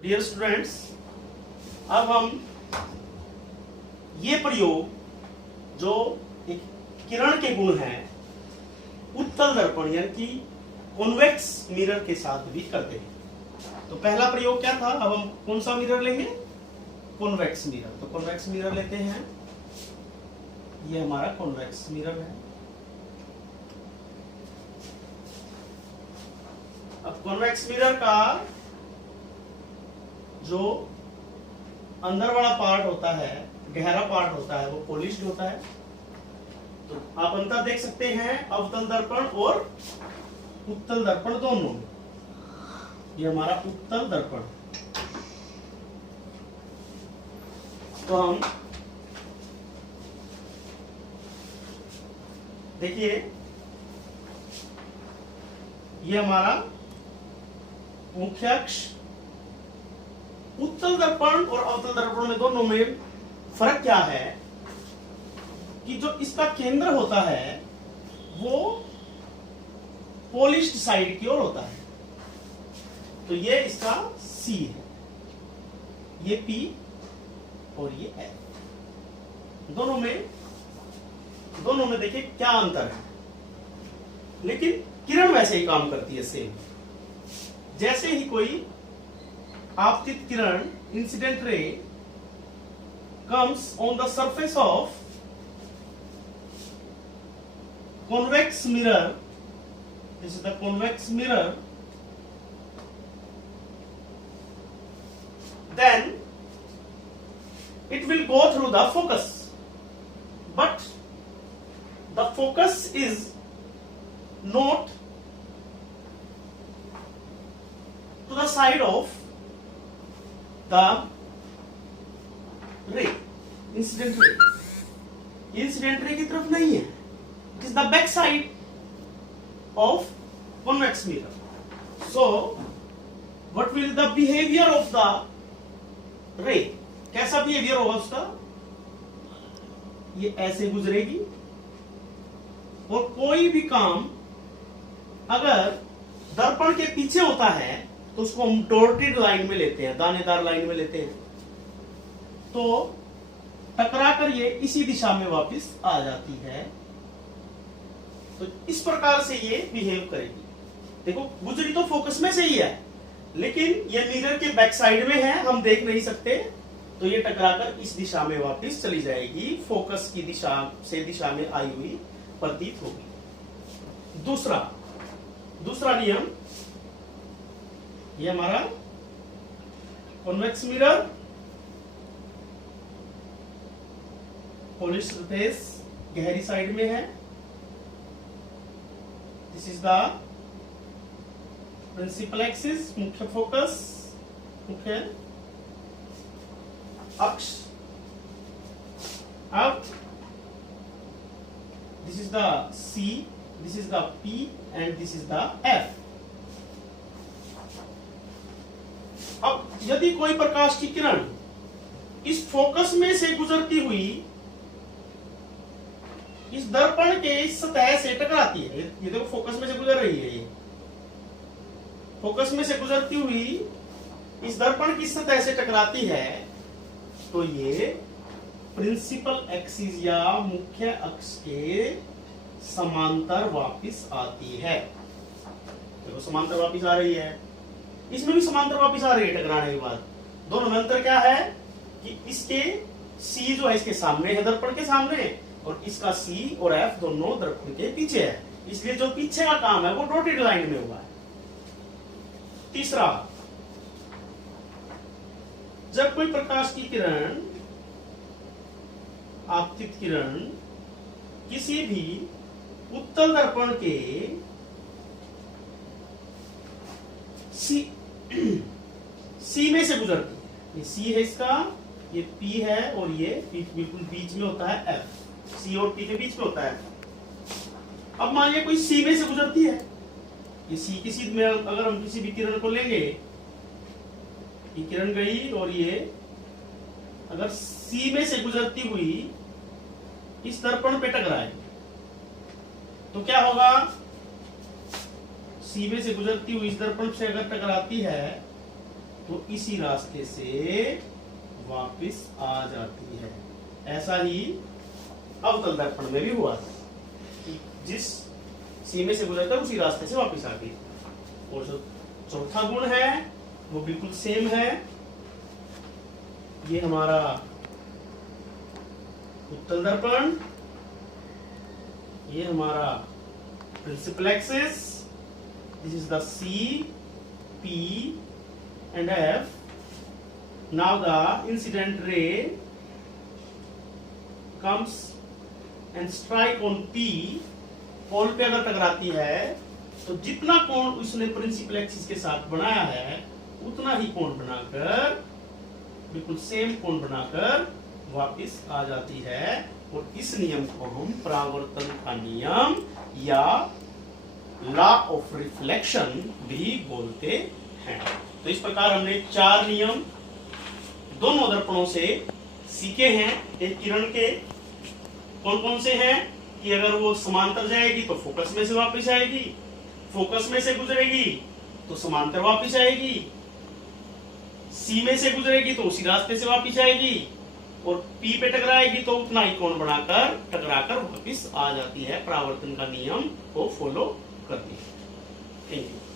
Dear students, अब हम ये प्रयोग जो एक किरण के गुण हैं उत्तल दर्पण यानी कि कॉन्वेक्स मिरर के साथ भी करते हैं। तो पहला प्रयोग क्या था? अब हम कौन सा मिरर लेंगे? Convex mirror. तो कॉन्वेक्स मिरर लेते हैं। ये हमारा कॉन्वेक्स मिरर है। अब कॉन्वेक्स मिरर का जो अंदर वाला पार्ट होता है, गहरा पार्ट होता है, वो पॉलिश्ड होता है। तो आप अंतर देख सकते हैं अवतल दर्पण और उत्तल दर्पण दोनों में। ये हमारा उत्तल दर्पण। तो हम देखिए, ये हमारा मुख्य अक्ष। उत्तल दर्पण और अवतल दर्पण में दोनों में फर्क क्या है कि जो इसका केंद्र होता है वो पॉलिश्ड साइड की ओर होता है। तो ये इसका C है, ये P और ये F। दोनों में देखिए क्या अंतर है, लेकिन किरण वैसे ही काम करती है सेम। जैसे ही कोई आपतित किरण incident ray comes on the surface of convex mirror, this is the convex mirror, then it will go through the focus, but the focus is not to the side of the ray, incident ray. Incident ray की तरफ नहीं है. It is the back side of convex mirror. So, what will the behavior of the ray? कैसा behavior होगा उसका? ये ऐसे गुजरेगी और कोई भी काम अगर दर्पण के पीछे होता है तो उसको हम डॉटेड लाइन में लेते हैं, दानेदार लाइन में लेते हैं। तो टकरा कर ये इसी दिशा में वापस आ जाती है। तो इस प्रकार से ये बिहेव करेगी। देखो, गुजरी तो फोकस में से ही है, लेकिन ये मिरर के बैक साइड में है, हम देख नहीं सकते। तो ये टकराकर इस दिशा में वापस चली जाएगी, फोकस की दिशा में आई हुई प्रतीत होगी। दूसरा नियम, ये हमारा कॉन्वेक्स मिरर, पॉलिश्ड सरफेस गहरी साइड में है। This is the principal axis, मुख्य फोकस, मुख्य अक्ष। अब this is the C, this is the P and this is the F। अब यदि कोई प्रकाश की किरण इस फोकस में से गुजरती हुई इस दर्पण के इस सतह से टकराती है, ये देखो फोकस में से गुजर रही है, ये फोकस में से गुजरती हुई इस दर्पण की सतह से टकराती है, तो ये प्रिंसिपल एक्सिस या मुख्य अक्ष के समांतर वापस आती है। देखो समांतर वापस आ रही है, इसमें भी समांतर वापस आ रही है टकराने के बाद। दोनों में अंतर क्या है कि इसके C जो है इसके सामने है, दर्पण के सामने, और इसका C और F दोनों दर्पण के पीछे है। इसलिए जो पीछे का काम है वो डॉटेड लाइन में हुआ है। तीसरा, जब कोई प्रकाश की किरण, आपतित किरण किसी भी उत्तल दर्पण के C में से गुजरती है, ये C है इसका, ये P है और ये बिल्कुल बीच में होता है F। C और P के बीच में होता है। अब मान लिया कोई C में से गुजरती है, ये C की सीध में अगर हम किसी भी किरण को लेंगे, ये किरण गई और ये अगर C में से गुजरती हुई इस दर्पण पे टकराए तो क्या होगा? C में से गुजरती हुई इस दर्पण से अगर टकराती है तो इसी रास्ते से वापस आ जाती है। ऐसा ही अवतल दर्पण में भी हुआ था कि जिस सीमे से गुजरता है उसी रास्ते से वापस आ गई। और जो चौथा गुण है वो बिल्कुल सेम है। ये हमारा उत्तल दर्पण, ये हमारा principal axis, this is the C, P and F. Now the incident ray comes and strike on P. पोल पे अगर टकराती है तो जितना कोण उसने प्रिंसिपल एक्सिस के साथ बनाया है उतना ही कोण बनाकर, बिल्कुल सेम कोण बनाकर वापस आ जाती है। और इस नियम को हम परावर्तन का नियम या लॉ ऑफ रिफ्लेक्शन भी बोलते हैं। तो इस प्रकार हमने 4 नियम दोनों दर्पणों से सीखे हैं। एक किरण के कौन कौन से हैं कि अगर वो समांतर जाएगी तो फोकस में से वापस आएगी, फोकस में से गुजरेगी तो समांतर वापस आएगी, सी में से गुजरेगी तो उसी रास्ते से वापस आएगी, और पी पे टकराएगी तो उतना ही कोण बनाकर टकराकर वापस आ जाती है। परावर्तन का नियम को फॉलो करती है। Thank you.